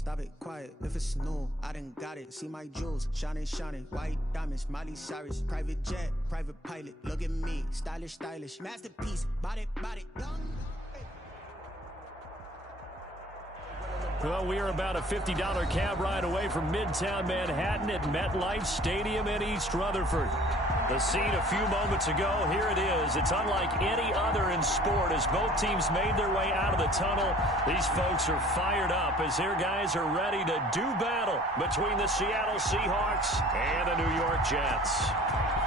stop it, quiet. If it's new, I done got it. See my jewels, shining, shining. White diamonds, Miley Cyrus. Private jet, private pilot. Look at me, stylish, stylish. Masterpiece, body, young. Well, we are about a $50 cab ride away from Midtown Manhattan at MetLife Stadium in East Rutherford. The scene a few moments ago, here it is. It's unlike any other in sport as both teams made their way out of the tunnel. These folks are fired up as their guys are ready to do battle between the Seattle Seahawks and the New York Jets.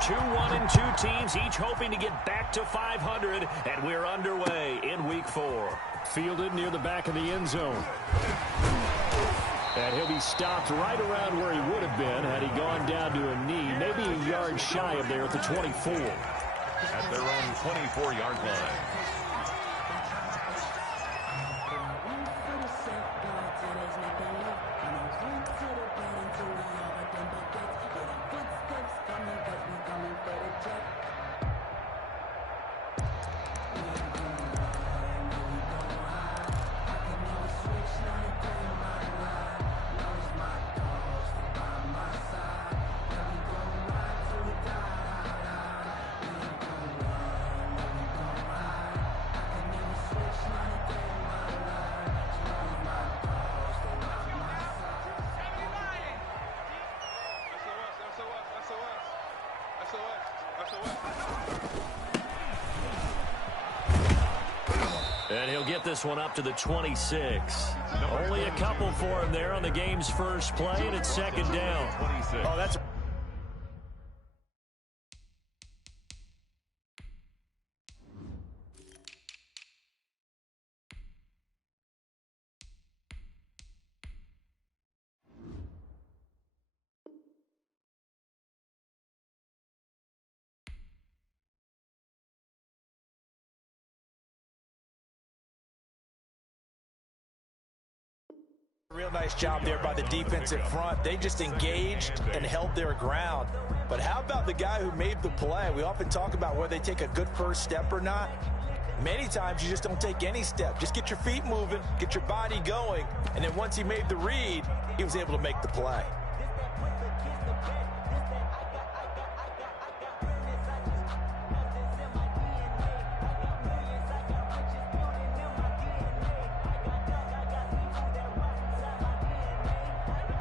2-1-2 teams, each hoping to get back to 500, and we're underway in Week 4. Fielded near the back of the end zone. And he'll be stopped right around where he would have been had he gone down to a knee, maybe a yard shy of there at the 24. At their own 24-yard line. And he'll get this one up to the 26. Only a couple for him there on the game's first play, and it's second down. Oh, that's... Real nice job there by the defensive front. They just engaged and held their ground. But how about the guy who made the play? We often talk about whether they take a good first step or not. Many times you just don't take any step. Just get your feet moving, get your body going, and then once he made the read, he was able to make the play.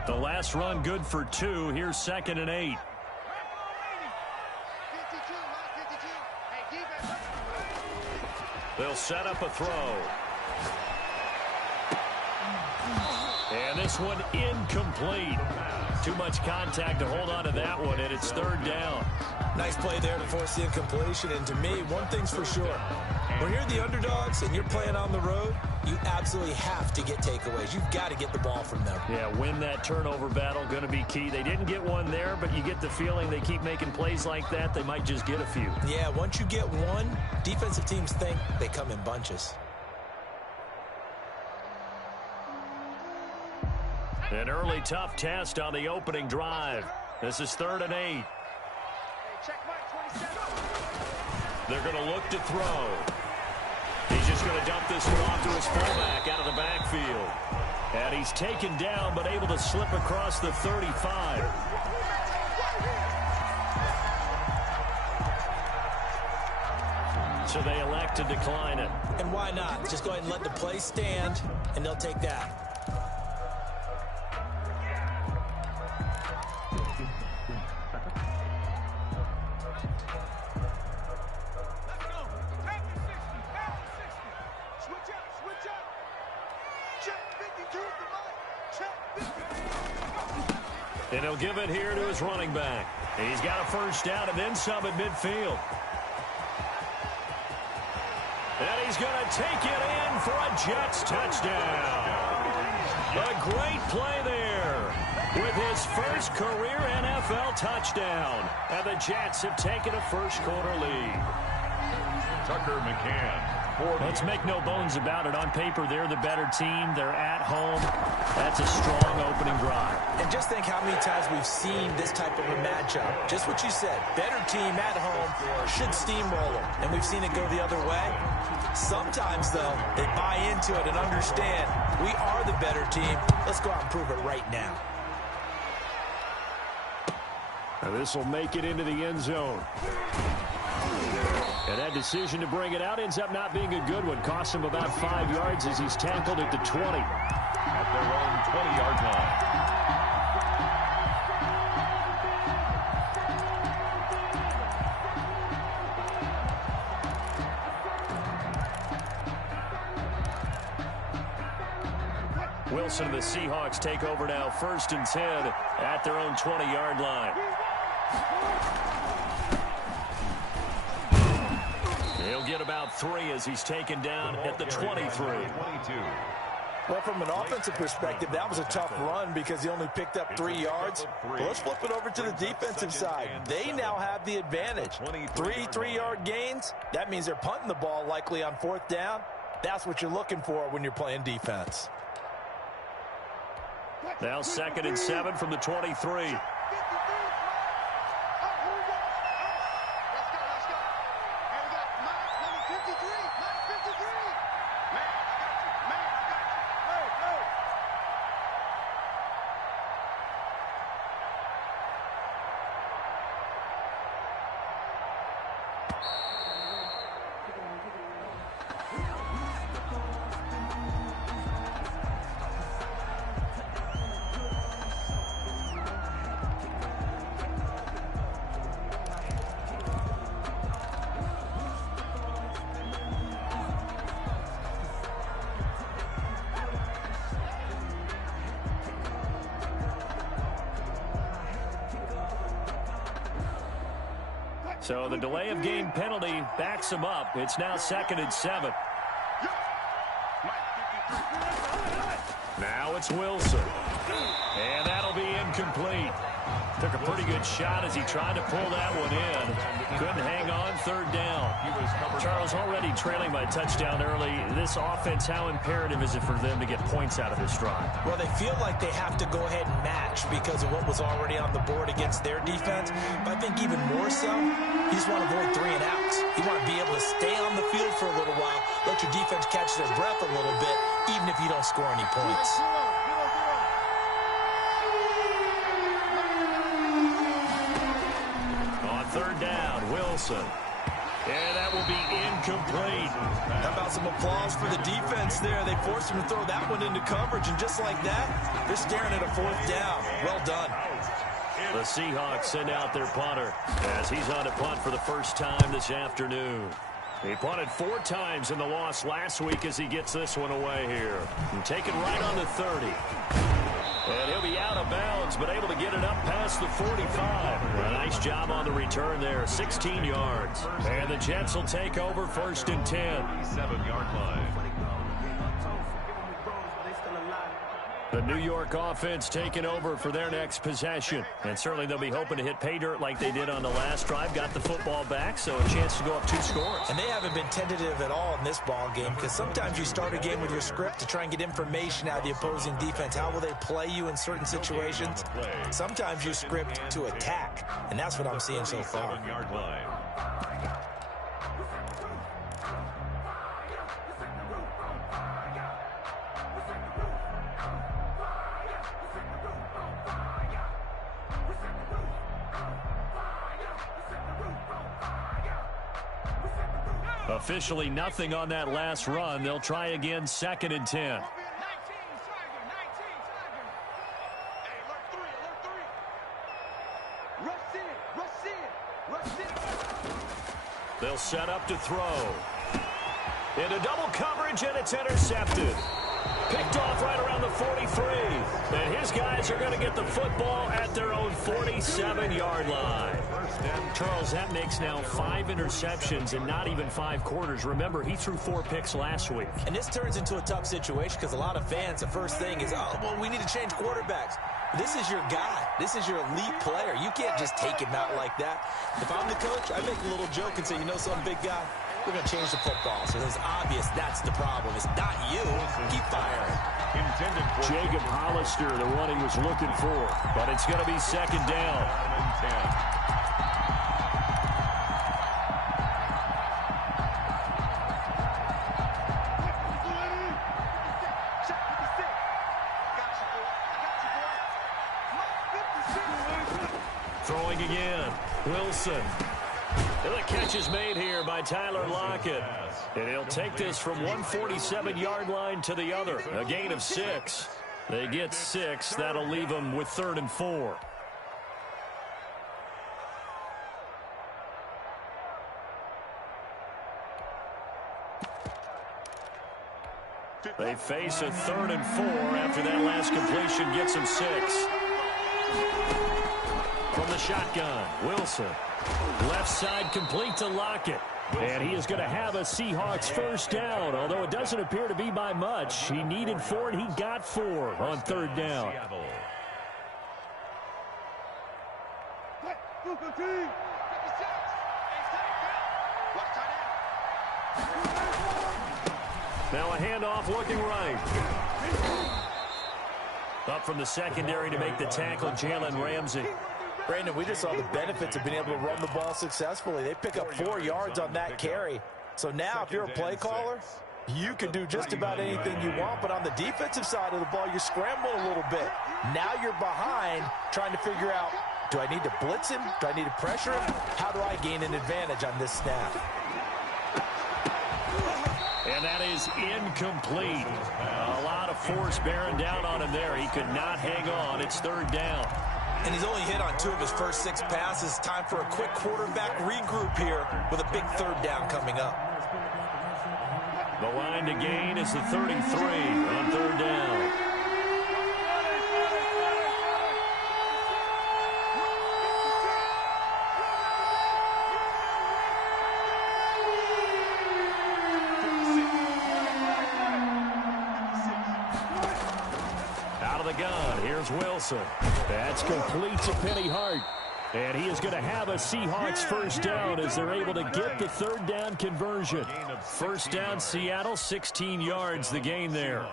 The last run good for 2. Here's 2nd and 8. They'll set up a throw. And this one incomplete. Too much contact to hold on to that one, and it's 3rd down. Nice play there to force the incompletion. And to me, one thing's for sure. When you're the underdogs and you're playing on the road, you absolutely have to get takeaways. You've got to get the ball from them. Yeah, win that turnover battle, going to be key. They didn't get one there, but you get the feeling they keep making plays like that, they might just get a few. Yeah, once you get one, defensive teams think they come in bunches. An early tough test on the opening drive. This is 3rd and 8. They're going to look to throw. He's just going to dump this one off to his fullback out of the backfield. And he's taken down but able to slip across the 35. So they elect to decline it. And why not? Just go ahead and let the play stand, and they'll take that. And he'll give it here to his running back. He's got a first down and then some at midfield. And he's going to take it in for a Jets touchdown. A great play there with his first career NFL touchdown. And the Jets have taken a first-quarter lead. Tucker McCann. Let's make no bones about it. On paper, they're the better team. They're at home. That's a strong opening opening drive. And just think how many times we've seen this type of a matchup. Just what you said, better team at home should steamroll them. And we've seen it go the other way. Sometimes, though, they buy into it and understand we are the better team. Let's go out and prove it right now. And this will make it into the end zone. And that decision to bring it out ends up not being a good one. Cost him about 5 yards as he's tackled at the 20. At their own 20-yard line. Wilson and the Seahawks take over now, 1st and 10 at their own 20-yard line. He'll get about 3 as he's taken down at the 23. Well, from an offensive perspective, that was a tough run because he only picked up 3 yards. But let's flip it over to the defensive side. They now have the advantage. 3 3-yard gains, that means they're punting the ball likely on 4th down. That's what you're looking for when you're playing defense. Now 2nd and 7 from the 23. So the delay of game penalty backs him up. It's now 2nd and 7. Now it's Wilson. And that'll be incomplete. Took a pretty good shot as he tried to pull that one in. Couldn't hang on, 3rd down. Charles, already trailing by touchdown early. This offense, how imperative is it for them to get points out of this drive? Well, they feel like they have to go ahead and match because of what was already on the board against their defense. But I think even more so, you just want to avoid 3 and outs. You want to be able to stay on the field for a little while, let your defense catch their breath a little bit, even if you don't score any points. On 3rd down, Wilson. And that will be incomplete. How about some applause for the defense there? They forced him to throw that one into coverage, and just like that, they're staring at a 4th down. Well done. The Seahawks send out their punter as he's on to punt for the first time this afternoon. He punted 4 times in the loss last week as he gets this one away here. And taken right on the 30. And he'll be out of bounds, but able to get it up past the 45. A nice job on the return there, 16 yards. And the Jets will take over 1st and 10. 7-yard line. The New York offense taking over for their next possession. And certainly they'll be hoping to hit pay dirt like they did on the last drive. Got the football back, so a chance to go up 2 scores. And they haven't been tentative at all in this ball game because sometimes you start a game with your script to try and get information out of the opposing defense. How will they play you in certain situations? Sometimes you script to attack, and that's what I'm seeing so far. 7-yard line. Officially nothing on that last run. They'll try again, 2nd and 10. They'll set up to throw. Into double coverage, and it's intercepted. Picked off right around the 43. And his guys are going to get the football at their own 47-yard line. Charles, that makes now 5 interceptions in not even 5 quarters. Remember, he threw 4 picks last week. And this turns into a tough situation because a lot of fans, the first thing is, oh, well, we need to change quarterbacks. This is your guy. This is your elite player. You can't just take him out like that. If I'm the coach, I make a little joke and say, you know something, big guy? We're going to change the football. So it's obvious that's the problem. It's not you. Keep firing. Jacob Hollister, the one he was looking for. But it's going to be second down. Throwing again. Wilson. And the catch is made here by Tyler Lockett. And he'll take this from 147-yard line to the other. A gain of 6. They get 6. That'll leave them with 3rd and 4. They face a 3rd and 4 after that last completion gets them 6. From the shotgun, Wilson. Left side complete to Lockett. And he is going to have a Seahawks first down, although it doesn't appear to be by much. He needed 4, and he got 4 on 3rd down. Now a handoff looking right. Up from the secondary to make the tackle, Jalen Ramsey. Brandon, we just saw the benefits of being able to run the ball successfully. They pick up 4 yards on that carry. So now if you're a play caller, you can do just about anything you want. But on the defensive side of the ball, you're scrambling a little bit. Now you're behind trying to figure out, do I need to blitz him? Do I need to pressure him? How do I gain an advantage on this snap? And that is incomplete. A lot of force bearing down on him there. He could not hang on. It's 3rd down. And he's only hit on 2 of his first 6 passes. Time for a quick quarterback regroup here with a big 3rd down coming up. The line to gain is the 33 on 3rd down. Out of the gun, here's Wilson. That's complete to Penny Hart. And he is going to have a Seahawks first down as they're able to get the 3rd down conversion. First down, Seattle, 16 yards, the gain there.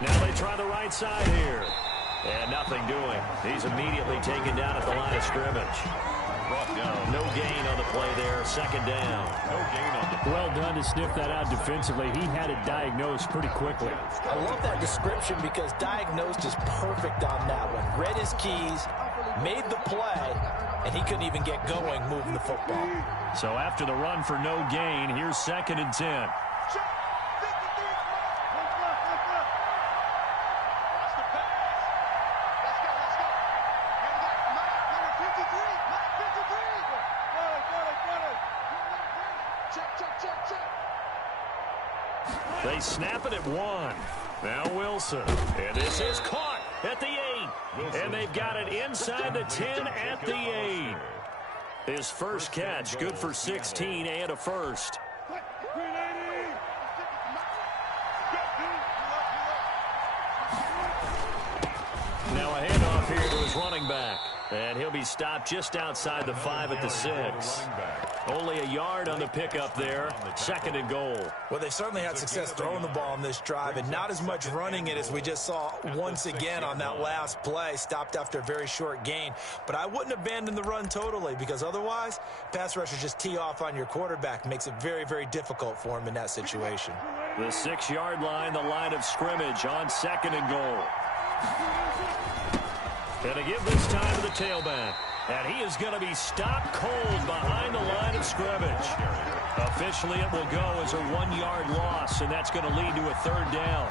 Now they try the right side here. And nothing doing. He's immediately taken down at the line of scrimmage. No gain on the play there. 2nd down. No gain on the play. Well done to sniff that out defensively. He had it diagnosed pretty quickly. I love that description because diagnosed is perfect on that one. Read his keys, made the play, and he couldn't even get going moving the football. So after the run for no gain, here's 2nd and 10. They snap it at 1. Now Wilson. And this is caught at the 8. And they've got it inside the 10 at the 8. His first catch, good for 16 and a first. Now a handoff here to his running back. And he'll be stopped just outside the 5 at the 6. Only a yard on the pickup there. 2nd and goal. Well, they certainly had success throwing the ball on this drive and not as much running it as we just saw once again on that last play. Stopped after a very short gain. But I wouldn't abandon the run totally because otherwise, pass rushers just tee off on your quarterback. Makes it very, very difficult for him in that situation. The 6-yard line, the line of scrimmage on 2nd and goal. And to give this time to the tailback. And he is going to be stopped cold behind the line of scrimmage. Officially, it will go as a 1-yard loss, and that's going to lead to a 3rd down.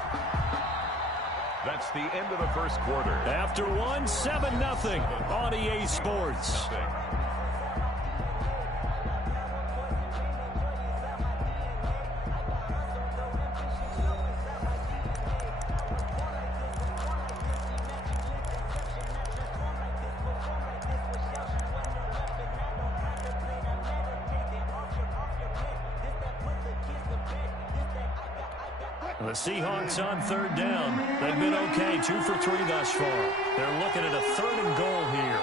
That's the end of the first quarter. After 1, 7-0 on EA Sports. The Seahawks on third down. They've been okay, 2 for 3 thus far. They're looking at a 3rd and goal here.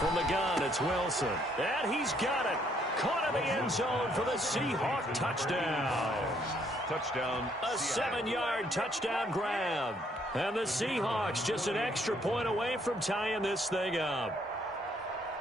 From the gun, it's Wilson. And he's got it. Caught in the end zone for the Seahawk touchdown. Touchdown. A 7-yard touchdown grab. And the Seahawks just an extra point away from tying this thing up.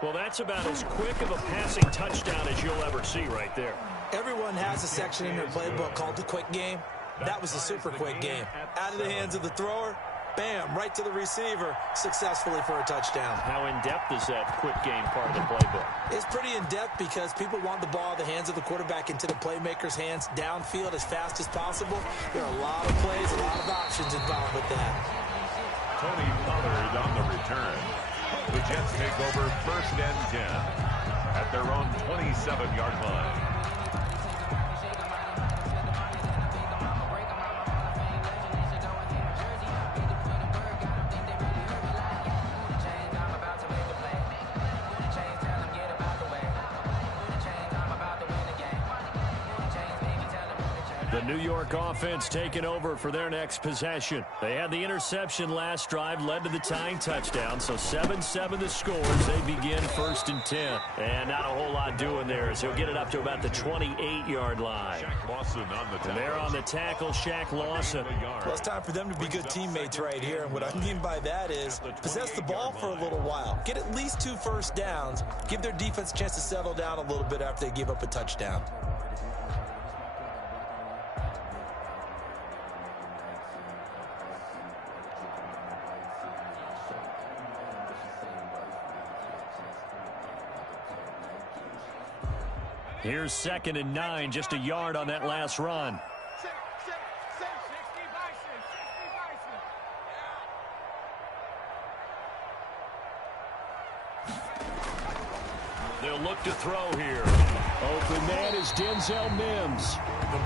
Well, that's about as quick of a passing touchdown as you'll ever see right there. Everyone has a section in their playbook called the quick game. That was a super quick game. Out of the hands of the thrower, bam, right to the receiver, successfully for a touchdown. How in-depth is that quick game part of the playbook? It's pretty in-depth because people want the ball in the hands of the quarterback into the playmaker's hands downfield as fast as possible. There are a lot of plays, a lot of options involved with that. Tony Pollard on the return. The Jets take over 1st and 10 at their own 27-yard line. The New York offense taking over for their next possession. They had the interception last drive, led to the tying touchdown, so 7-7 the score as they begin 1st and 10. And not a whole lot doing there as he'll get it up to about the 28-yard line. And they're on the tackle, Shaq Lawson. Well, it's time for them to be good teammates right here, and what I mean by that is possess the ball for a little while. Get at least 2 first downs. Give their defense a chance to settle down a little bit after they give up a touchdown. Here's 2nd and 9, just a yard on that last run. They'll look to throw here. Open man is Denzel Mims.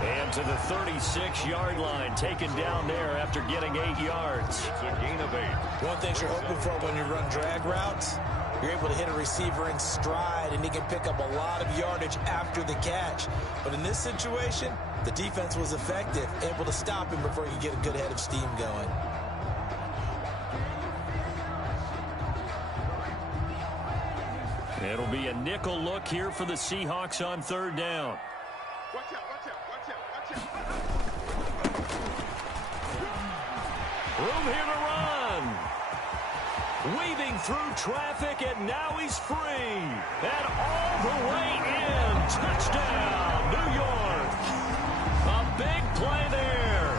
And to the 36-yard line, taken down there after getting 8 yards. It's a gain of 8. One thing you're hoping for when you run drag routes, you're able to hit a receiver in stride, and he can pick up a lot of yardage after the catch. But in this situation, the defense was effective, able to stop him before he could get a good head of steam going. It'll be a nickel look here for the Seahawks on 3rd down. Watch out, watch out, watch out, watch out. Room here to run. Weaving through traffic, and now he's free. And all the way in. Touchdown, New York. A big play there.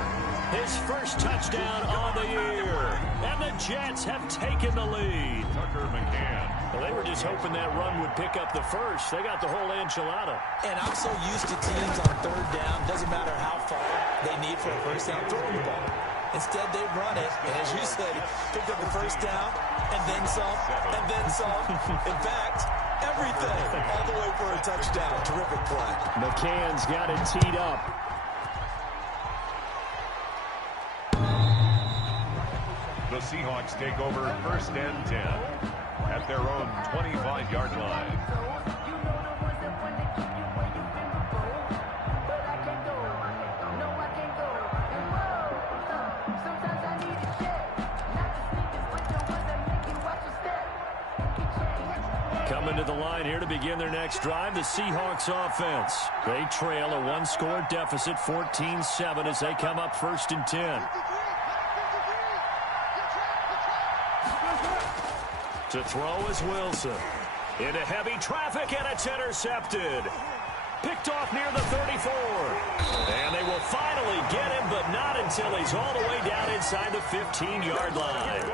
His first touchdown on the year. And the Jets have taken the lead. Tucker McCann. Well, they were just hoping that run would pick up the first. They got the whole enchilada. And I'm so used to teams on 3rd down, doesn't matter how far they need for a first down, throwing the ball. Instead, they run it, and as you said, picked up the first down, and then some, and then some. In fact, everything, all the way for a touchdown. Terrific play. McCann's got it teed up. The Seahawks take over 1st and 10 at their own 25-yard line. Coming to the line here to begin their next drive, the Seahawks offense. They trail a 1-score deficit, 14-7, as they come up 1st and 10. To throw is Wilson. Into heavy traffic, and it's intercepted. Picked off near the 34. And they will finally get him, but not until he's all the way down inside the 15-yard line.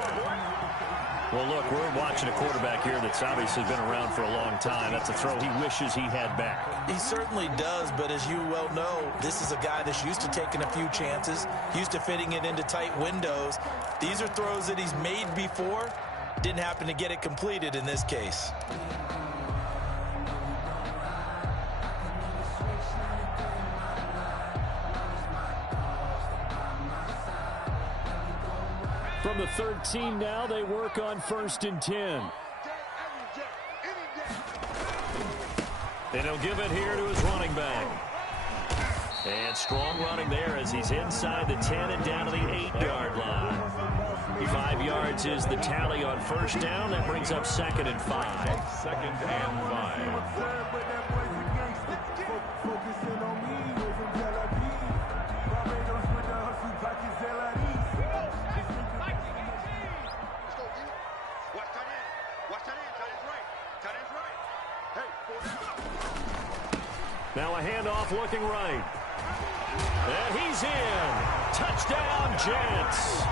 Well, look, we're watching a quarterback here that's obviously been around for a long time. That's a throw he wishes he had back. He certainly does, but as you well know, this is a guy that's used to taking a few chances, used to fitting it into tight windows. These are throws that he's made before. Didn't happen to get it completed in this case. From the 13 now, they work on 1st and 10. And he'll give it here to his running back. And strong running there as he's inside the 10 and down to the 8-yard line. 5 yards is the tally on first down. That brings up 2nd and 5. 2nd and 5. Now a handoff looking right. And he's in. Touchdown, Jets.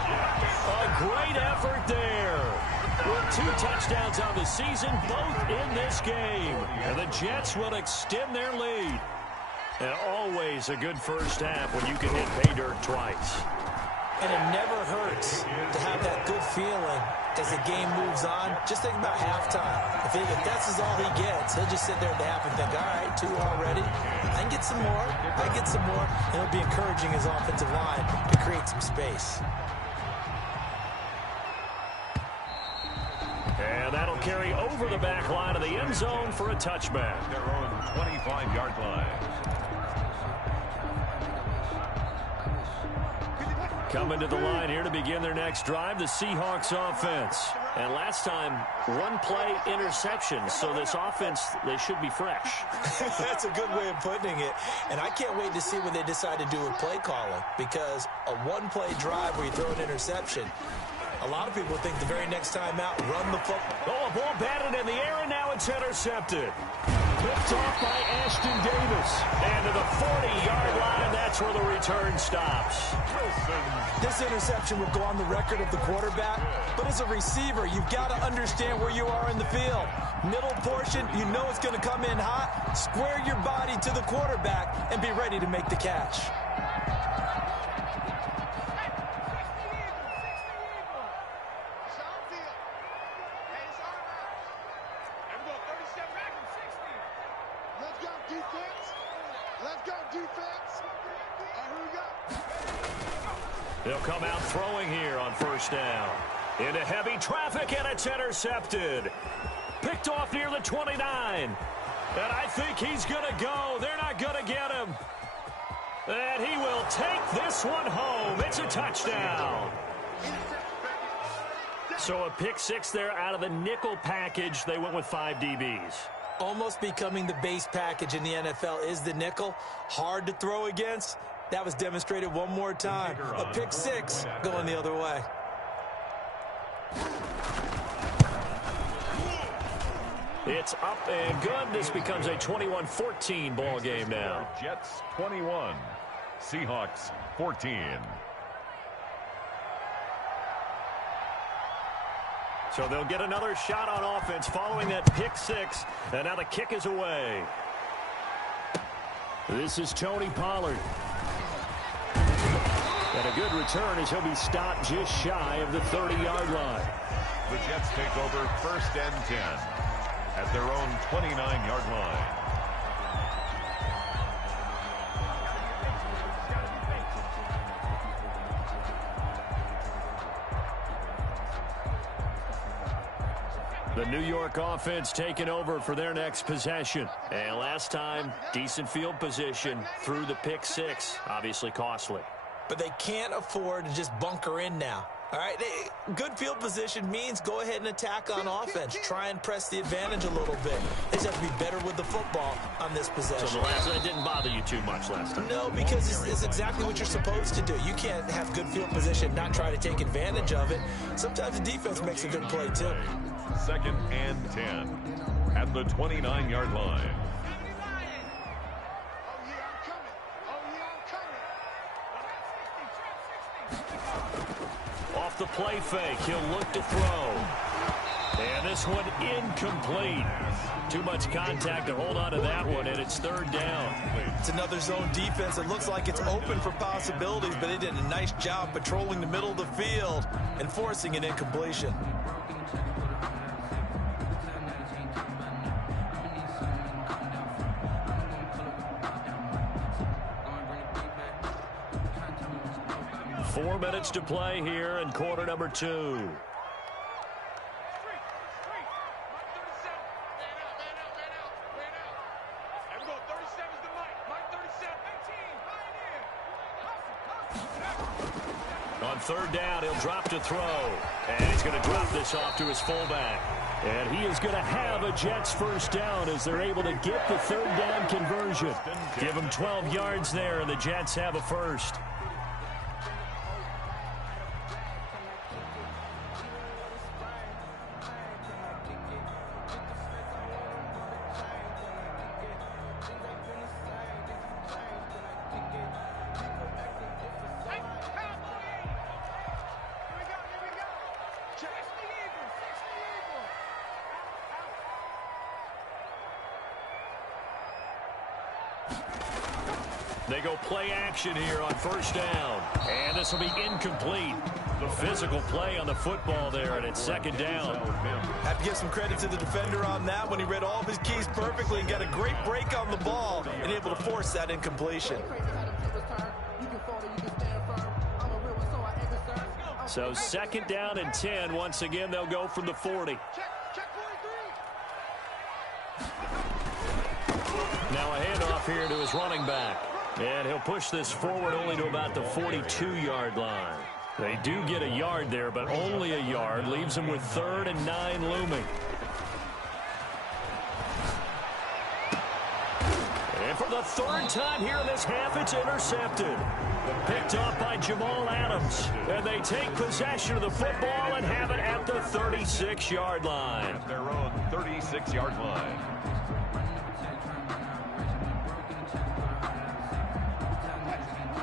A great effort there. With 2 touchdowns on the season, both in this game. And the Jets will extend their lead. And always a good first half when you can hit pay dirt twice. And it never hurts to have that good feeling as the game moves on. Just think about halftime. If that's all he gets, he'll just sit there at the half and think, all right, 2 already. I can get some more. I can get some more. And it'll be encouraging his offensive line to create some space. And that'll carry over the back line of the end zone for a touchback. Their own 25-yard line. Coming to the line here to begin their next drive, the Seahawks offense. And last time, 1-play interception. So this offense, they should be fresh. That's a good way of putting it. And I can't wait to see what they decide to do with play calling. Because a 1-play drive where you throw an interception, a lot of people think the very next time out, run the football. Oh, a ball batted in the air, and now it's intercepted. Picked off by Ashton Davis. And to the 40-yard line, that's where the return stops. This interception will go on the record of the quarterback, but as a receiver, you've got to understand where you are in the field. Middle portion, you know it's going to come in hot. Square your body to the quarterback and be ready to make the catch. They'll come out throwing here on first down. Into heavy traffic, and it's intercepted. Picked off near the 29. And I think he's going to go. They're not going to get him. And he will take this one home. It's a touchdown. So a pick 6 there out of the nickel package. They went with 5 DBs. Almost becoming the base package in the NFL is the nickel. Hard to throw against. That was demonstrated one more time. A pick 6 going the other way. It's up and good. This becomes a 21-14 ball game now. Jets 21, Seahawks 14. So they'll get another shot on offense following that pick 6. And now the kick is away. This is Tony Pollard. And a good return as he'll be stopped just shy of the 30-yard line. The Jets take over 1st and 10 at their own 29-yard line. The New York offense taking over for their next possession. And last time, decent field position through the pick 6. Obviously costly. But they can't afford to just bunker in now. All right, good field position means go ahead and attack on offense. Try and press the advantage a little bit. They just have to be better with the football on this possession. So the last one didn't bother you too much last time? No, because it's exactly what you're supposed to do. You can't have good field position, not try to take advantage of it. Sometimes the defense makes a good play, too. 2nd and 10 at the 29-yard line. Off the play fake, he'll look to throw. And this one incomplete. Too much contact to hold on to that one, and it's 3rd down. It's another zone defense. It looks like it's open for possibilities, but they did a nice job patrolling the middle of the field and forcing an incompletion. Four minutes to play here in quarter number 2. third down, he'll drop to throw. And he's going to drop this off to his fullback. And he is going to have a Jets first down as they're able to get the third down conversion. Give him 12 yards there, and the Jets have a first. They go play action here on first down. And this will be incomplete. The physical play on the football there, and it's second down. Have to give some credit to the defender on that one. He read all of his keys perfectly and got a great break on the ball and able to force that incompletion. So second down and 10. Once again, they'll go from the 40. Now a handoff here to his running back. And he'll push this forward only to about the 42-yard line. They do get a yard there, but only a yard. Leaves them with 3rd and 9 looming. And for the third time here in this half, it's intercepted. Picked off by Jamal Adams. And they take possession of the football and have it at the 36-yard line. At their own 36-yard line.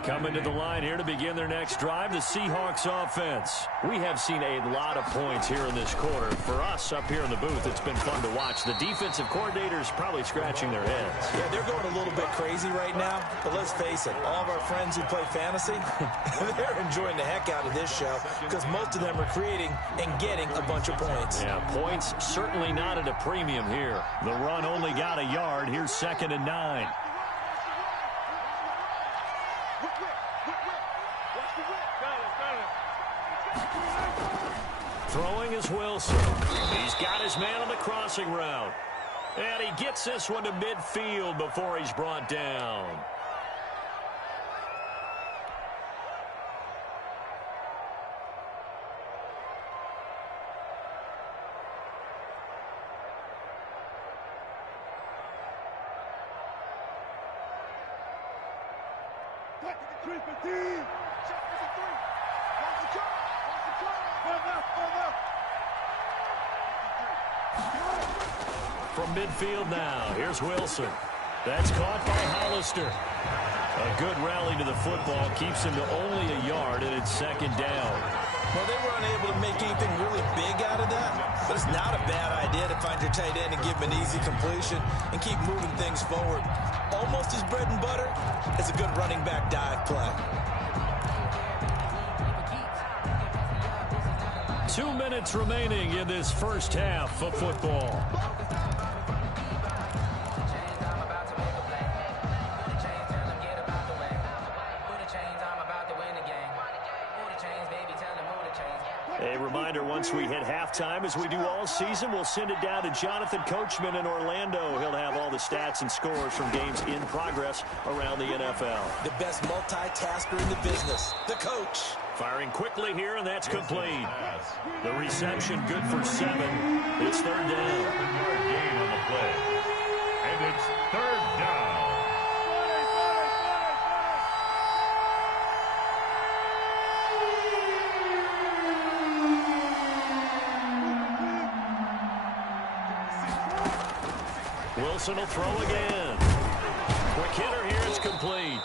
Coming to the line here to begin their next drive, the Seahawks offense. We have seen a lot of points here in this quarter. For us up here in the booth, it's been fun to watch. The defensive coordinators probably scratching their heads. Yeah, they're going a little bit crazy right now. But let's face it, all of our friends who play fantasy, they're enjoying the heck out of this show because most of them are creating and getting a bunch of points. Yeah, points certainly not at a premium here. The run only got a yard. Here's 2nd and 9. Throwing is Wilson. He's got his man on the crossing route. And he gets this one to midfield before he's brought down. From midfield now, here's Wilson. That's caught by Hollister. A good rally to the football keeps him to only a yard, and it's 2nd down. Well, they were unable to make anything really big out of that, but it's not a bad idea to find your tight end and give him an easy completion and keep moving things forward. Almost his bread and butter is a good running back dive play. 2 minutes remaining in this first half of football. A reminder, once we hit halftime, as we do all season, we'll send it down to Jonathan Coachman in Orlando. He'll have all the stats and scores from games in progress around the NFL. The best multitasker in the business, the coach. Firing quickly here, and that's complete. The reception good for 7. It's 3rd down. 7-yard gain on the play. And it's 3rd down. Wilson will throw again. Quick hitter here, it's complete.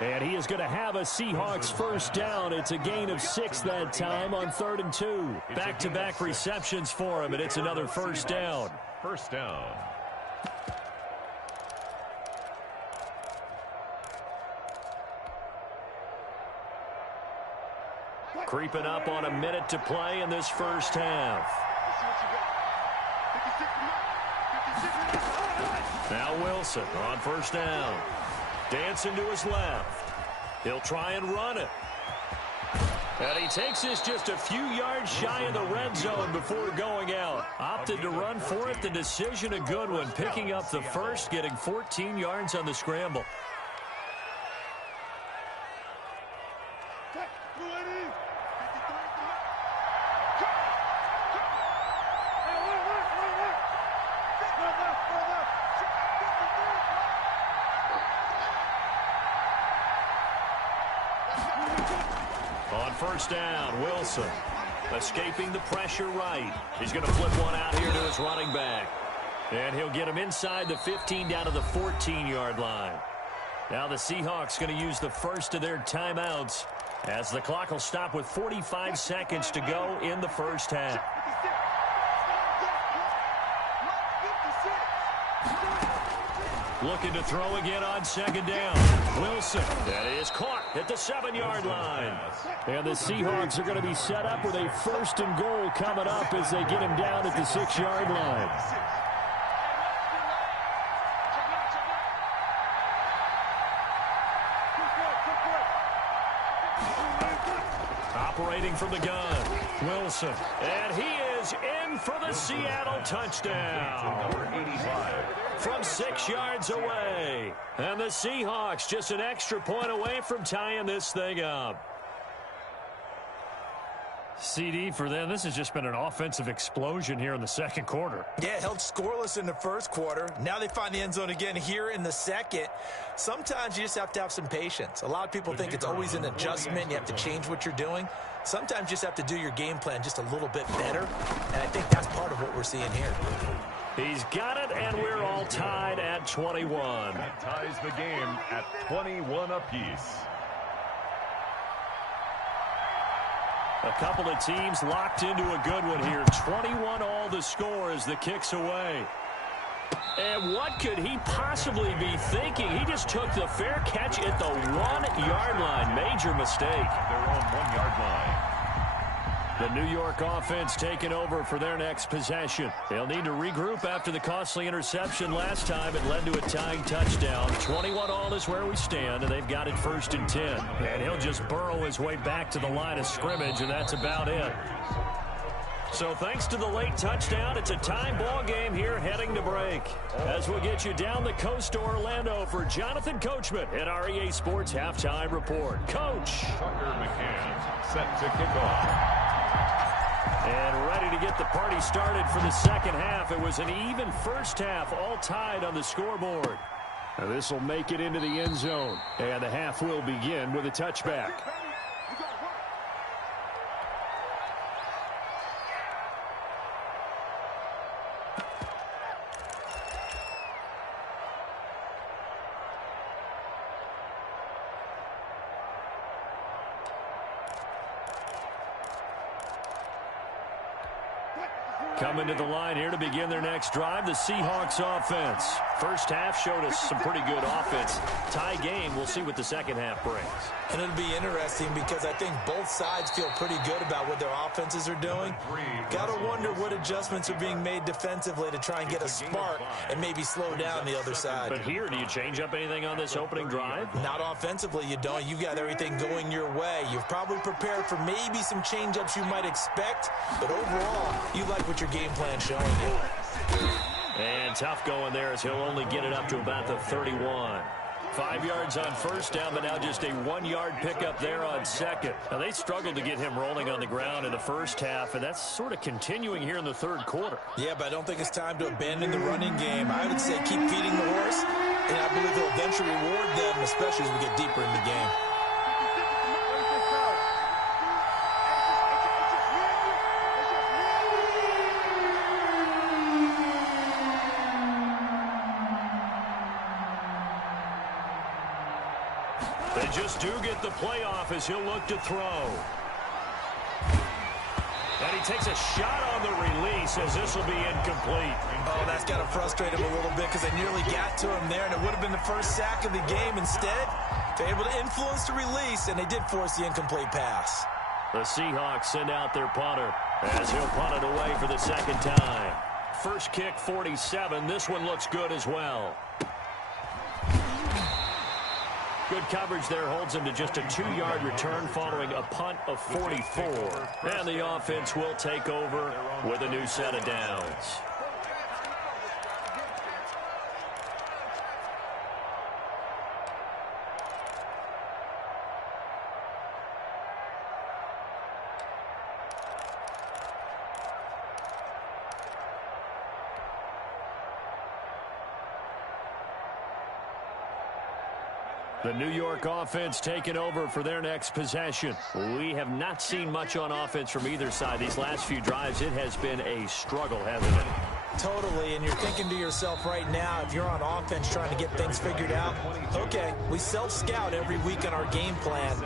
And he is going to have a Seahawks first down. It's a gain of 6 that time on 3rd and 2. Back-to-back receptions for him, and it's another first down. First down. Creeping up on a minute to play in this first half. Now Wilson on first down. Dancing to his left. He'll try and run it. And he takes this just a few yards shy of the red zone before going out. Opted to run for it. The decision a good one. Picking up the first, getting 14 yards on the scramble. first down. Wilson escaping the pressure right. He's going to flip one out here to his running back. And he'll get him inside the 15 down to the 14-yard line. Now the Seahawks going to use the first of their timeouts as the clock will stop with 45 seconds to go in the first half. Looking to throw again on second down. Wilson, that is caught at the 7-yard line. And the Seahawks are going to be set up with a first and goal coming up as they get him down at the 6-yard line. Operating from the gun, Wilson. And he is in for the Seattle touchdown. Number 85. From 6 yards away. And the Seahawks just an extra point away from tying this thing up. CD for them, this has just been an offensive explosion here in the second quarter. Yeah, held scoreless in the first quarter. Now they find the end zone again here in the second. Sometimes you just have to have some patience. A lot of people think it's always an adjustment. You have to change what you're doing. Sometimes you just have to do your game plan just a little bit better. And I think that's part of what we're seeing here. He's got it, and we're all tied at 21. That ties the game at 21 apiece. A couple of teams locked into a good one here. 21 all the score as the kick's away. And what could he possibly be thinking? He just took the fair catch at the 1-yard line. Major mistake. Their own 1-yard line. The New York offense taking over for their next possession. They'll need to regroup after the costly interception last time. It led to a tying touchdown. 21 all is where we stand, and they've got it 1st and 10. And he'll just burrow his way back to the line of scrimmage, and that's about it. So thanks to the late touchdown, it's a time ball game here heading to break. As we'll get you down the coast to Orlando for Jonathan Coachman at our EA Sports Halftime Report. Coach. Tucker McCann set to kick off. And ready to get the party started for the second half. It was an even first half, all tied on the scoreboard. Now this will make it into the end zone. And the half will begin with a touchback. Coming to the line here to begin their next drive, the Seahawks offense. First half showed us some pretty good offense. Tie game, we'll see what the second half brings. And it'll be interesting because I think both sides feel pretty good about what their offenses are doing. Got to wonder what adjustments are being made defensively to try and get a spark and maybe slow down the other side. But here, do you change up anything on this opening drive? Not offensively, you don't. You got everything going your way. You've probably prepared for maybe some change-ups you might expect, but overall, you like what your game plan showing you. And tough going there as he'll only get it up to about the 31. 5 yards on first down, but now just a 1-yard pickup there on second. Now, they struggled to get him rolling on the ground in the first half, and that's sort of continuing here in the third quarter. Yeah, but I don't think it's time to abandon the running game. I would say keep feeding the horse, and I believe he'll eventually reward them, especially as we get deeper in the game. They just do get the playoff as he'll look to throw. And he takes a shot on the release as this will be incomplete. Oh, that's got to frustrate him a little bit because they nearly got to him there, and it would have been the first sack of the game. Instead, they're able to influence the release, and they did force the incomplete pass. The Seahawks send out their punter as he'll punt it away for the second time. First kick, 47. This one looks good as well. Good coverage there holds him to just a 2-yard return following a punt of 44. And the offense will take over with a new set of downs. The New York offense taking over for their next possession. We have not seen much on offense from either side. These last few drives, it has been a struggle, hasn't it? Totally, and you're thinking to yourself right now, if you're on offense trying to get things figured out, okay, we self-scout every week on our game plan.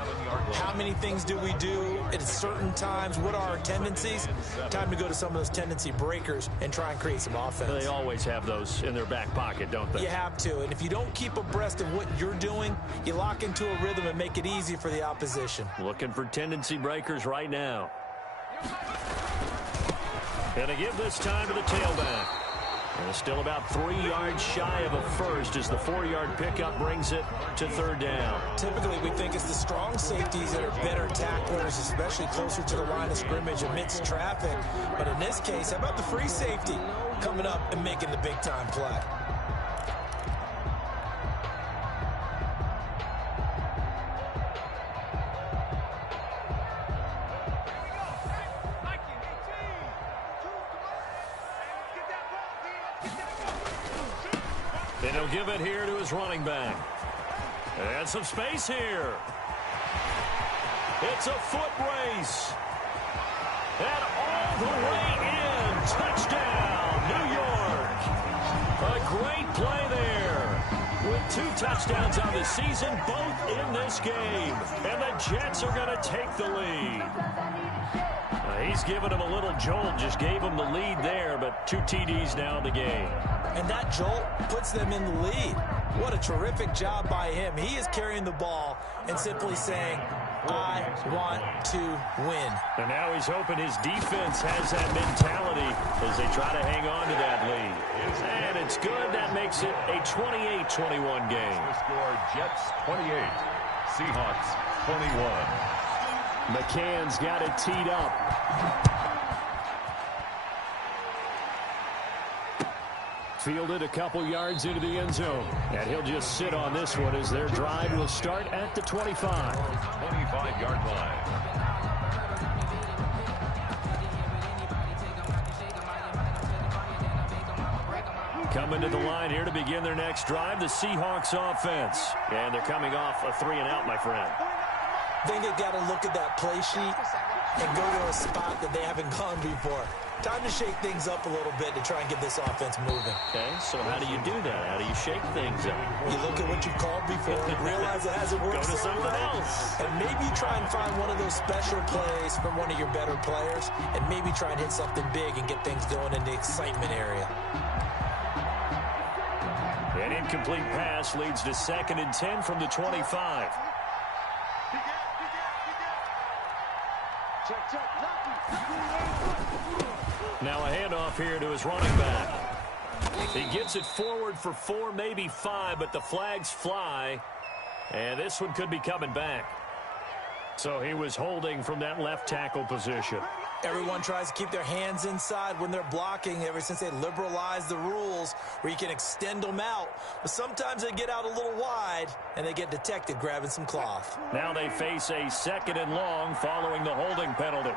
How many things do we do at certain times? What are our tendencies? Time to go to some of those tendency breakers and try and create some offense. They always have those in their back pocket, don't they? You have to, and if you don't keep abreast of what you're doing, you lock into a rhythm and make it easy for the opposition. Looking for tendency breakers right now. Gonna give this time to the tailback. And still about 3 yards shy of a first as the 4-yard pickup brings it to third down. Typically, we think it's the strong safeties that are better tacklers, especially closer to the line of scrimmage amidst traffic. But in this case, how about the free safety coming up and making the big-time play? And he'll give it here to his running back. And some space here. It's a foot race. And all the way in. Touchdown, New York. A great play there. With 2 touchdowns on the season, both in this game. And the Jets are going to take the lead. He's given him a little jolt, just gave him the lead there, but 2 TDs now in the game. And that jolt puts them in the lead. What a terrific job by him. He is carrying the ball and simply saying, I want to win. And now he's hoping his defense has that mentality as they try to hang on to that lead. And it's good. That makes it a 28-21 game. The score, Jets 28, Seahawks 21. McCann's got it teed up. Fielded a couple yards into the end zone. And he'll just sit on this one as their drive will start at the 25. 25-yard line. Coming to the line here to begin their next drive, the Seahawks offense. And they're coming off a 3-and-out, my friend. I think they've got to look at that play sheet and go to a spot that they haven't gone before. Time to shake things up a little bit to try and get this offense moving. Okay, so how do you do that? How do you shake things up? You look at what you've called before and realize it hasn't worked. Go to so something well. else. And maybe you try and find one of those special plays from one of your better players and maybe try and hit something big and get things going in the excitement area. An incomplete pass leads to 2nd and 10 from the 25. Now a handoff here to his running back. He gets it forward for 4, maybe 5, but the flags fly. And this one could be coming back. So he was holding from that left tackle position. Everyone tries to keep their hands inside when they're blocking ever since they liberalized the rules where you can extend them out. But sometimes they get out a little wide and they get detected grabbing some cloth. Now they face a 2nd and long following the holding penalty.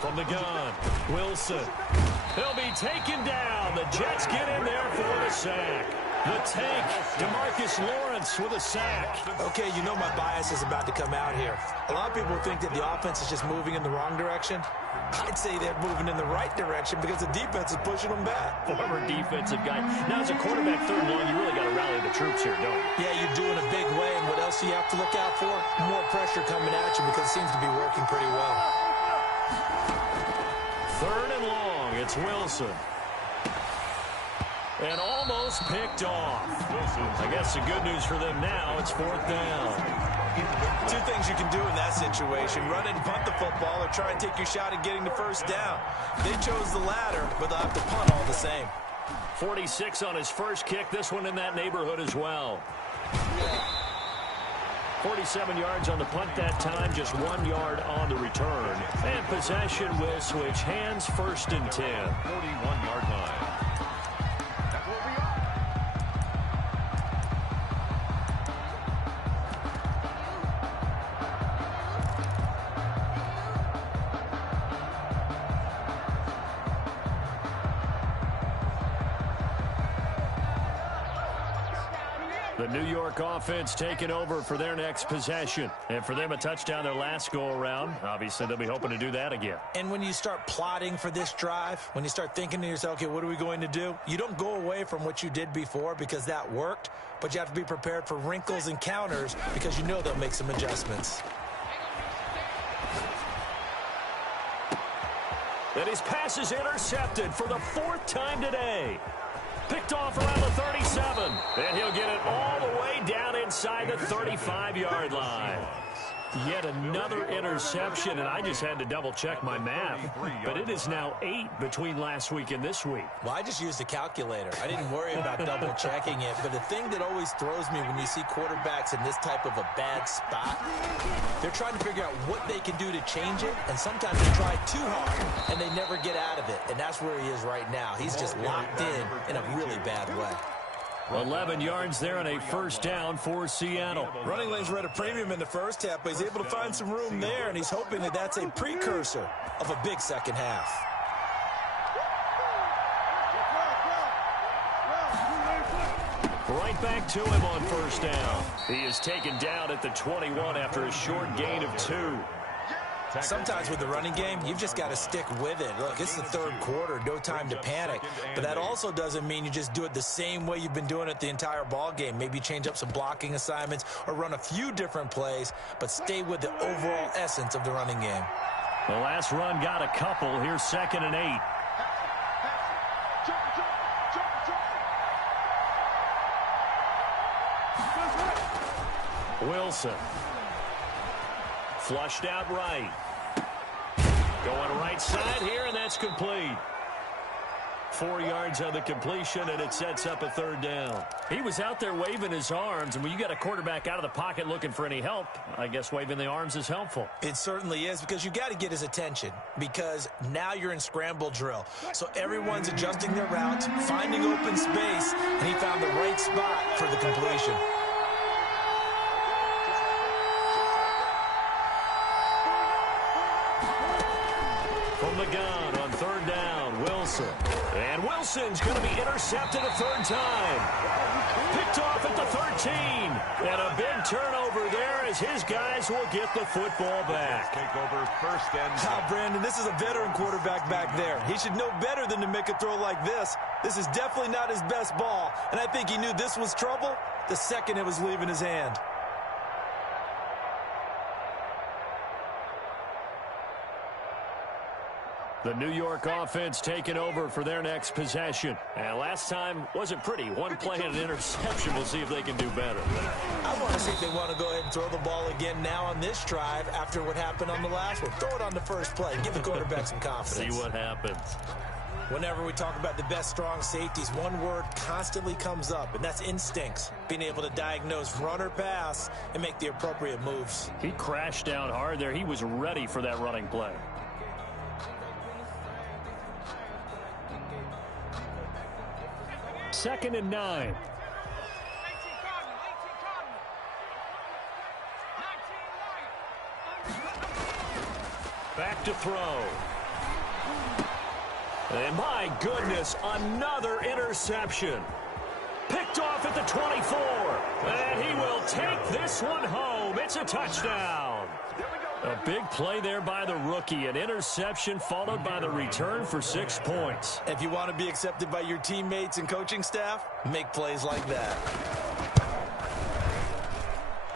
From the gun, Wilson. He'll be taken down. The Jets get in there for the sack. The tank, DeMarcus Lawrence with a sack. Okay, you know my bias is about to come out here. A lot of people think that the offense is just moving in the wrong direction. I'd say they're moving in the right direction because the defense is pushing them back. Former defensive guy. Now, as a quarterback, 3rd and long, you really got to rally the troops here, don't you? Yeah, you do in a big way. And what else do you have to look out for? More pressure coming at you because it seems to be working pretty well. 3rd and long. It's Wilson. And almost picked off. I guess the good news for them now, it's 4th down. 2 things you can do in that situation. Run and punt the football or try and take your shot at getting the 1st down. They chose the latter, but they'll have to punt all the same. 46 on his first kick. This one in that neighborhood as well. 47 yards on the punt that time, just 1 yard on the return. And possession will switch hands, 1st and 10. 41-yard line. The New York offense taking over for their next possession. And for them, a touchdown their last go-around. Obviously, they'll be hoping to do that again. And when you start plotting for this drive, when you start thinking to yourself, okay, what are we going to do? You don't go away from what you did before because that worked, but you have to be prepared for wrinkles and counters because you know they'll make some adjustments. And his pass is intercepted for the 4th time today. Picked off around the 37. And he'll get it all the way down inside the 35-yard line. Yet another interception, and I just had to double-check my math. But it is now 8 between last week and this week. Well, I just used a calculator. I didn't worry about double-checking it. But the thing that always throws me when you see quarterbacks in this type of a bad spot, they're trying to figure out what they can do to change it, and sometimes they try too hard, and they never get out of it. And that's where he is right now. He's just locked in a really bad way. 11 yards there and a first down for Seattle. Running lanes were at a premium in the first half, but he's able to find some room there, and he's hoping that that's a precursor of a big second half. Right back to him on first down. He is taken down at the 21 after a short gain of 2. Sometimes with the running game, you've just got to stick with it. Look, it's the third quarter, no time to panic. But that also doesn't mean you just do it the same way you've been doing it the entire ball game. Maybe change up some blocking assignments or run a few different plays, but stay with the overall essence of the running game. The last run got a couple. Here's 2nd and 8. Wilson. Flushed out right. Going right side here, and that's complete. 4 yards on the completion, and it sets up a 3rd down. He was out there waving his arms, and when you got a quarterback out of the pocket looking for any help, I guess waving the arms is helpful. It certainly is, because you got to get his attention, because now you're in scramble drill. So everyone's adjusting their routes, finding open space, and he found the right spot for the completion. From the gun on 3rd down, Wilson. And Wilson's going to be intercepted a 3rd time. Picked off at the 13. And a big turnover there as his guys will get the football back. Take over 1st and 10. Brandon, this is a veteran quarterback back there. He should know better than to make a throw like this. This is definitely not his best ball. And I think he knew this was trouble the second it was leaving his hand. The New York offense taking over for their next possession. And last time wasn't pretty. One play and an interception. We'll see if they can do better. I want to see if they want to go ahead and throw the ball again now on this drive after what happened on the last one. Throw it on the first play. Give the quarterback some confidence. See what happens. Whenever we talk about the best strong safeties, one word constantly comes up, and that's instincts. Being able to diagnose run or pass and make the appropriate moves. He crashed down hard there. He was ready for that running play. Second and 9. Back to throw. And my goodness, another interception. Picked off at the 24. And he will take this one home. It's a touchdown. A big play there by the rookie. An interception followed by the return for 6 points. If you want to be accepted by your teammates and coaching staff, make plays like that.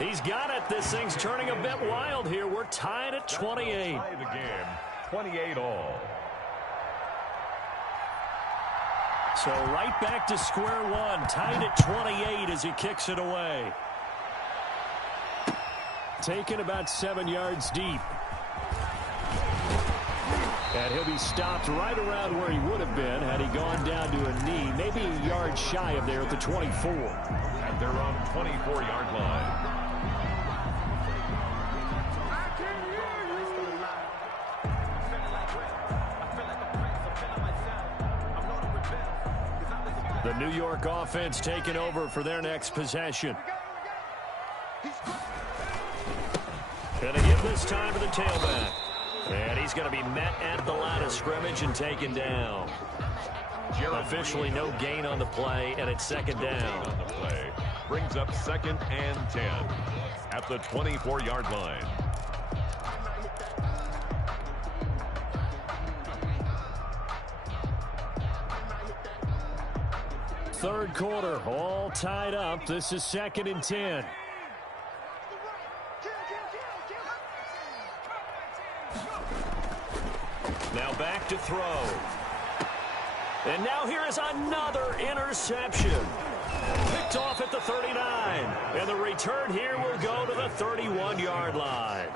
He's got it. This thing's turning a bit wild here. We're tied at 28. Tie the game, 28 all. So right back to square one. Tied at 28 as he kicks it away. Taken about 7 yards deep. And he'll be stopped right around where he would have been had he gone down to a knee, maybe a yard shy of there at the 24. At their own 24-yard line. The New York offense taking over for their next possession. Gonna give this time to the tailback. And he's going to be met at the line of scrimmage and taken down. Officially no gain on the play, and it's second down. brings up 2nd and 10 at the 24-yard line. Third quarter, all tied up. This is 2nd and 10. Now back to throw. And now here is another interception. Picked off at the 39. And the return here will go to the 31-yard line.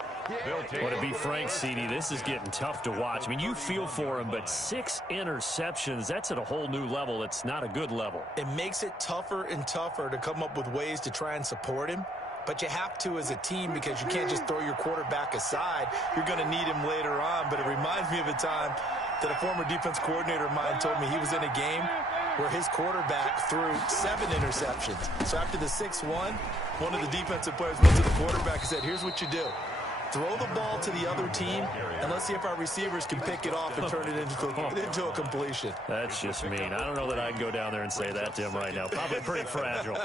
Well, to be frank, CD, this is getting tough to watch. I mean, you feel for him, but 6 interceptions, that's at a whole new level. It's not a good level. It makes it tougher and tougher to come up with ways to try and support him. But you have to as a team because you can't just throw your quarterback aside. You're going to need him later on. But it reminds me of a time that a former defense coordinator of mine told me he was in a game where his quarterback threw 7 interceptions. So after the 6-1, one of the defensive players went to the quarterback and said, here's what you do. Throw the ball to the other team, and let's see if our receivers can pick it off and turn it into a completion. That's just mean. I don't know that I can go down there and say that to him right now. Probably pretty fragile.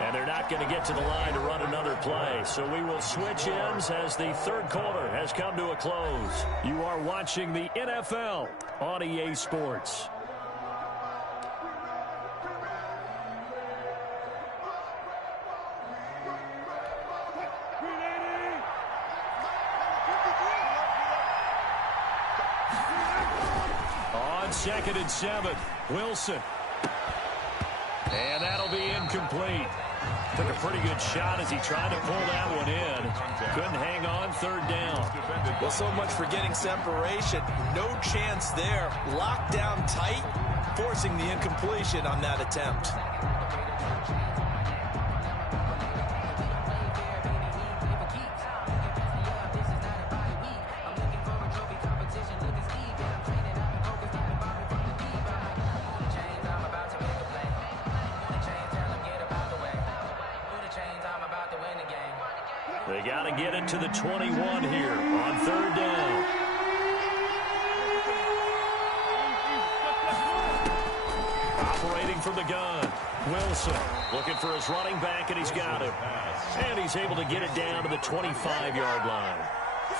And they're not going to get to the line to run another play. So we will switch ends as the third quarter has come to a close. You are watching the NFL on EA Sports. On 2nd and 7, Wilson. And that'll be incomplete. Took a pretty good shot as he tried to pull that one in. Couldn't hang on, 3rd down. Well, so much for getting separation. No chance there. Locked down tight, forcing the incompletion on that attempt. They got to get it to the 21 here on 3rd down. Operating from the gun. Wilson looking for his running back, and he's got it. And he's able to get it down to the 25-yard line.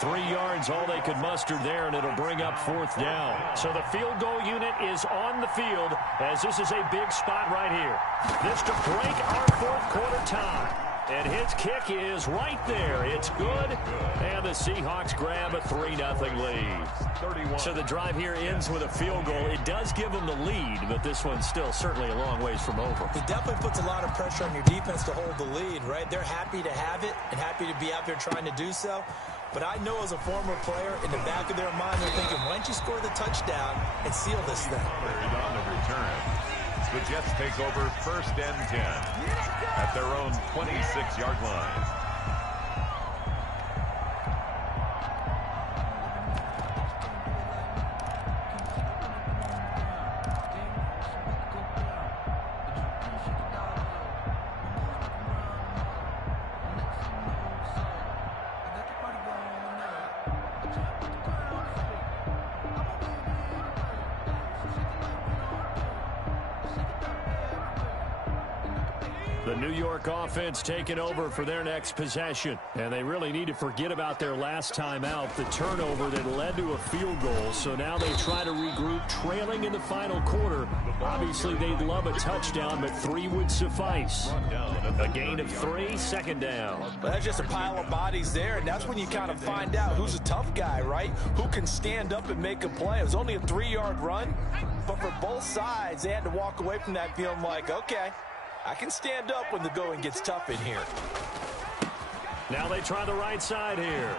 3 yards, all they could muster there, and it'll bring up 4th down. So the field goal unit is on the field as this is a big spot right here. This to break our 4th quarter tie. And his kick is right there. It's good. And the Seahawks grab a 3-0 lead. So the drive here ends with a field goal. It does give them the lead, but this one's still certainly a long ways from over. It definitely puts a lot of pressure on your defense to hold the lead, right? They're happy to have it and happy to be out there trying to do so. But I know as a former player, in the back of their mind, they're thinking, why don't you score the touchdown and seal this thing? On the return. The Jets take over 1st and 10 at their own 26-yard line. The New York offense taking over for their next possession. And they really need to forget about their last time out, the turnover that led to a field goal. So now they try to regroup, trailing in the final quarter. Obviously, they'd love a touchdown, but 3 would suffice. A gain of 3, 2nd down. Well, that's just a pile of bodies there, and that's when you kind of find out who's a tough guy, right? Who can stand up and make a play. It was only a 3-yard run, but for both sides, they had to walk away from that feeling like, okay, I can stand up when the going gets tough in here. Now they try the right side here.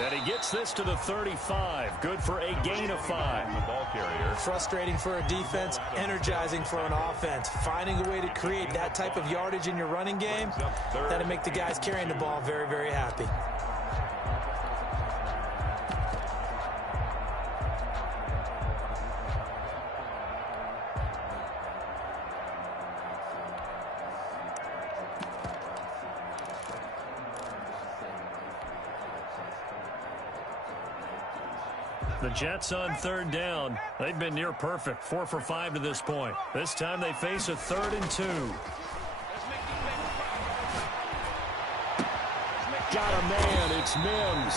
And he gets this to the 35. Good for a gain of 5. The ball carrier. Frustrating for a defense, energizing for an offense. Finding a way to create that type of yardage in your running game, that'll make the guys carrying the ball very, very happy. The Jets on third down. They've been near perfect, 4 for 5 to this point. This time they face a 3rd and 2. Got a man, it's Mims.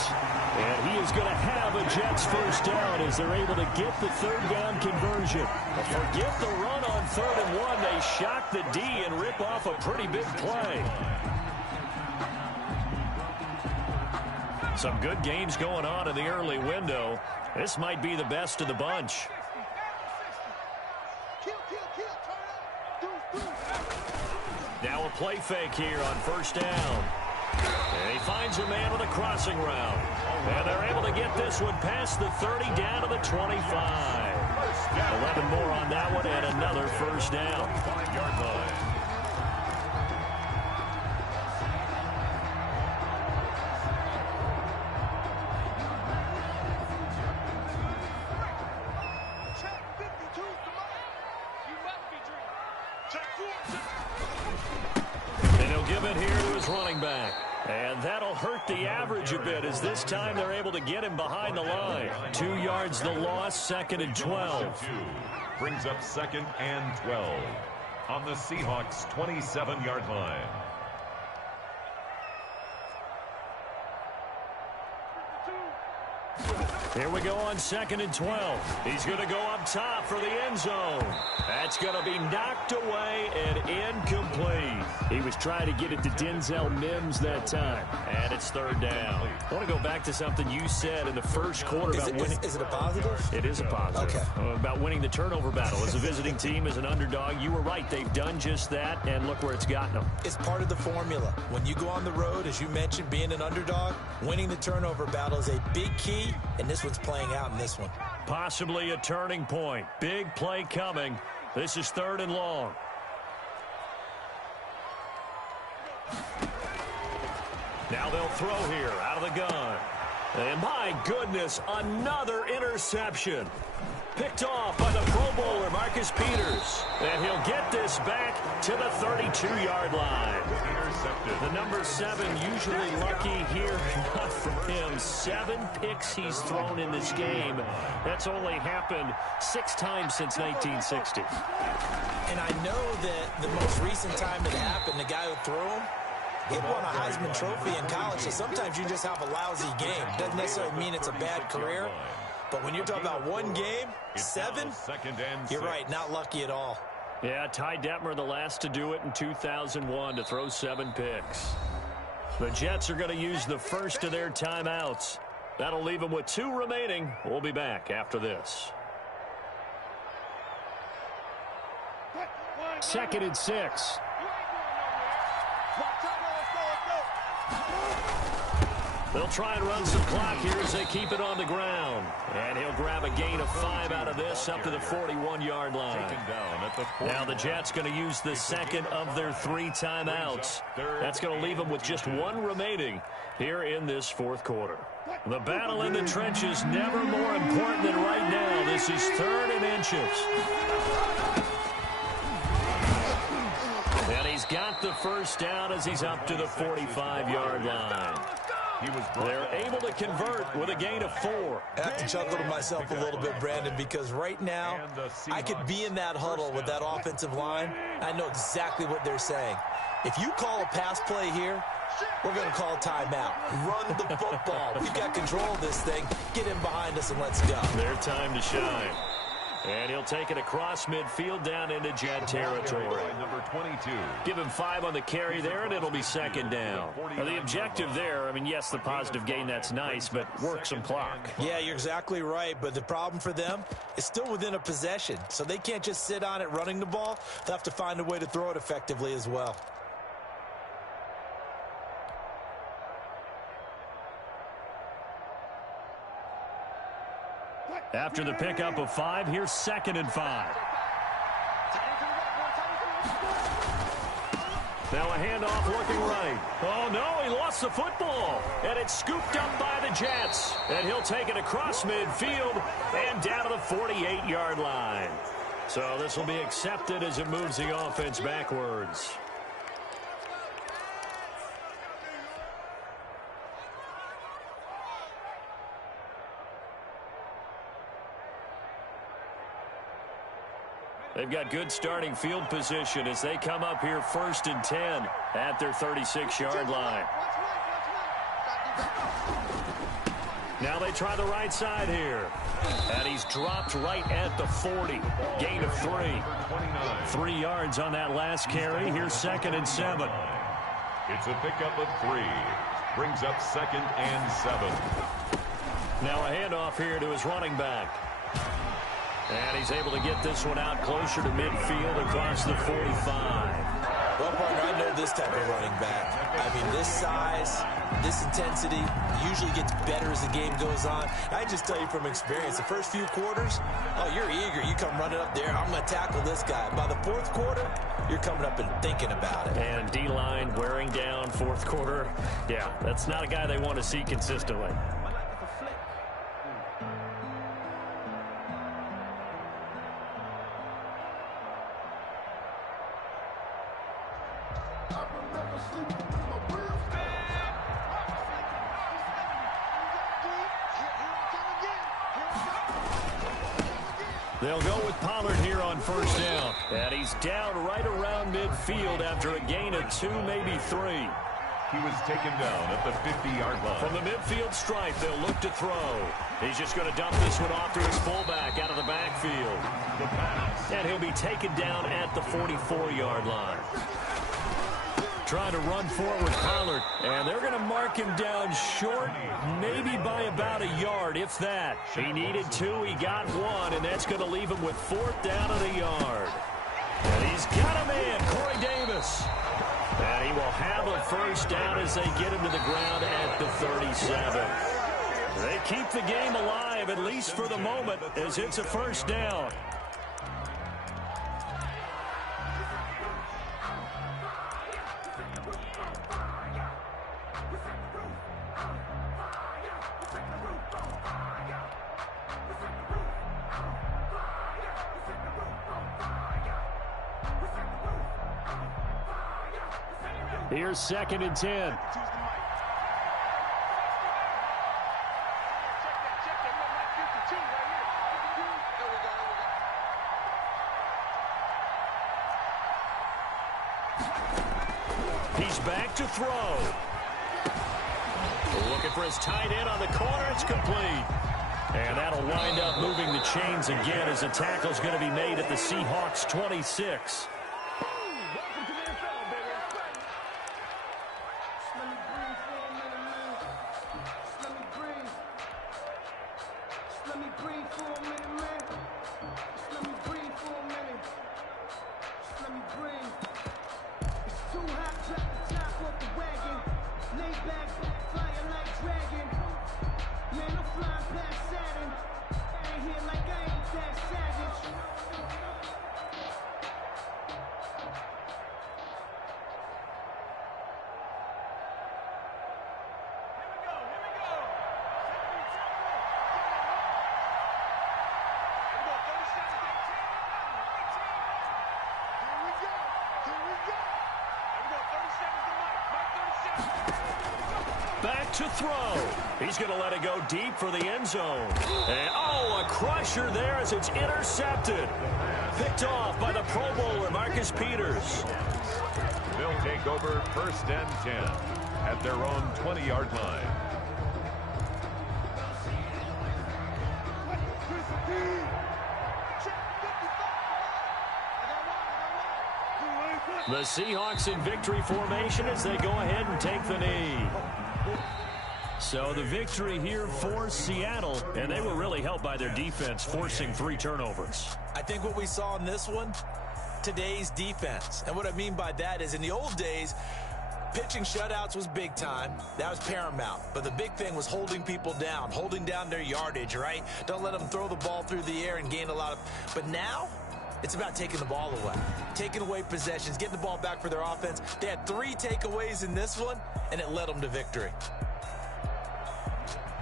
And he is going to have a Jets first down as they're able to get the third down conversion. But forget the run on 3rd and 1. They shock the D and rip off a pretty big play. Some good games going on in the early window. This might be the best of the bunch. Now a play fake here on first down. And he finds a man with a crossing route. And they're able to get this one past the 30 down to the 25. 11 more on that one and another first down. 5-yard line. And he'll give it here to his running back. And that'll hurt the average a bit as this time they're able to get him behind the line. 2 yards the loss, 2nd and 12. Brings up 2nd and 12 on the Seahawks' 27-yard line. Here we go on 2nd and 12. He's going to go up top for the end zone. That's going to be knocked away and incomplete. He was trying to get it to Denzel Mims that time. And it's 3rd down. I want to go back to something you said in the first quarter about winning. Is it a positive? It is a positive. Okay. About winning the turnover battle. As a visiting team, as an underdog, you were right. They've done just that, and look where it's gotten them. It's part of the formula. When you go on the road, as you mentioned, being an underdog, winning the turnover battle is a big key, and this one's playing out in this one. Possibly a turning point. Big play coming. This is 3rd and long. Now they'll throw here out of the gun. And my goodness, another interception. Picked off by the Pro Bowler, Marcus Peters. And he'll get this back to the 32-yard line. The number 7 usually lucky here. Not for him. 7 picks he's thrown in this game. That's only happened 6 times since 1960. And I know that the most recent time it happened, the guy who threw him, he won a Heisman Trophy in college. So sometimes you just have a lousy game. Doesn't necessarily mean it's a bad career. But when you're talking about one game, 7, you're right, not lucky at all. Yeah, Ty Detmer, the last to do it in 2001, to throw 7 picks. The Jets are going to use the first of their timeouts. That'll leave them with 2 remaining. We'll be back after this. 2nd and 6. They'll try and run some clock here as they keep it on the ground. And he'll grab a gain of 5 out of this up to the 41-yard line. Now the Jets going to use the 2nd of their 3 timeouts. That's going to leave them with just 1 remaining here in this 4th quarter. The battle in the trenches never more important than right now. This is 3rd and inches. And he's got the first down as he's up to the 45-yard line. They're able to convert with a gain of 4. I have to chuckle to myself a little bit, Brandon, because right now I could be in that huddle with that offensive line. I know exactly what they're saying. If you call a pass play here, we're going to call a timeout. Run the football. We've got control of this thing. Get in behind us and let's go. Their time to shine. And he'll take it across midfield down into Jet territory. Number 22. Give him 5 on the carry there, and it'll be 2nd down. Now, the objective there, I mean, yes, the positive gain, that's nice, but work some clock. Yeah, you're exactly right, but the problem for them is still within a possession, so they can't just sit on it running the ball. They'll have to find a way to throw it effectively as well. After the pickup of 5, here's 2nd and 5. Now a handoff looking right. Oh, no, he lost the football. And it's scooped up by the Jets. And he'll take it across midfield and down to the 48-yard line. So this will be accepted as it moves the offense backwards. They've got good starting field position as they come up here 1st and 10 at their 36-yard line. Now they try the right side here. And he's dropped right at the 40. Gain of 3. 3 yards on that last carry. Here's 2nd and 7. It's a pickup of 3. Brings up 2nd and 7. Now a handoff here to his running back. And he's able to get this one out closer to midfield across the 45. Well, partner, I know this type of running back. I mean, this size, this intensity usually gets better as the game goes on. I just tell you from experience, the first few quarters, oh, you're eager. You come running up there, I'm going to tackle this guy. By the 4th quarter, you're coming up and thinking about it. And D-line wearing down 4th quarter. Yeah, that's not a guy they want to see consistently. They'll go with Pollard here on 1st down. And he's down right around midfield after a gain of 2, maybe 3. He was taken down at the 50-yard line. From the midfield stripe, they'll look to throw. He's just going to dump this one off to his fullback out of the backfield. The pass. And he'll be taken down at the 44-yard line. Trying to run forward, Pollard. And they're going to mark him down short, maybe by about a yard, if that. He needed 2, he got 1, and that's going to leave him with 4th down and a yard. And he's got a man, Corey Davis. And he will have a 1st down as they get him to the ground at the 37. They keep the game alive, at least for the moment, as it's a 1st down. Here's 2nd and 10. He's back to throw. Looking for his tight end on the corner. It's complete. And that'll wind up moving the chains again as a tackle's going to be made at the Seahawks 26. Back to throw. He's going to let it go deep for the end zone. And, oh, a crusher there as it's intercepted. Picked off by the Pro Bowler, Marcus Peters. They'll take over 1st and 10 at their own 20-yard line. The Seahawks in victory formation as they go ahead and take the knee. So the victory here for Seattle, and they were really helped by their defense, forcing 3 turnovers. I think what we saw in this one, today's defense. And what I mean by that is in the old days, pitching shutouts was big time. That was paramount. But the big thing was holding people down, holding down their yardage, right? Don't let them throw the ball through the air and gain a lot of... But now, it's about taking the ball away, taking away possessions, getting the ball back for their offense. They had 3 takeaways in this one, and it led them to victory.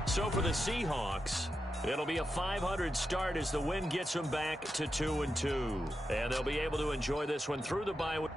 So for the Seahawks, it'll be a .500 start as the win gets them back to 2-2. And they'll be able to enjoy this one through the bye week.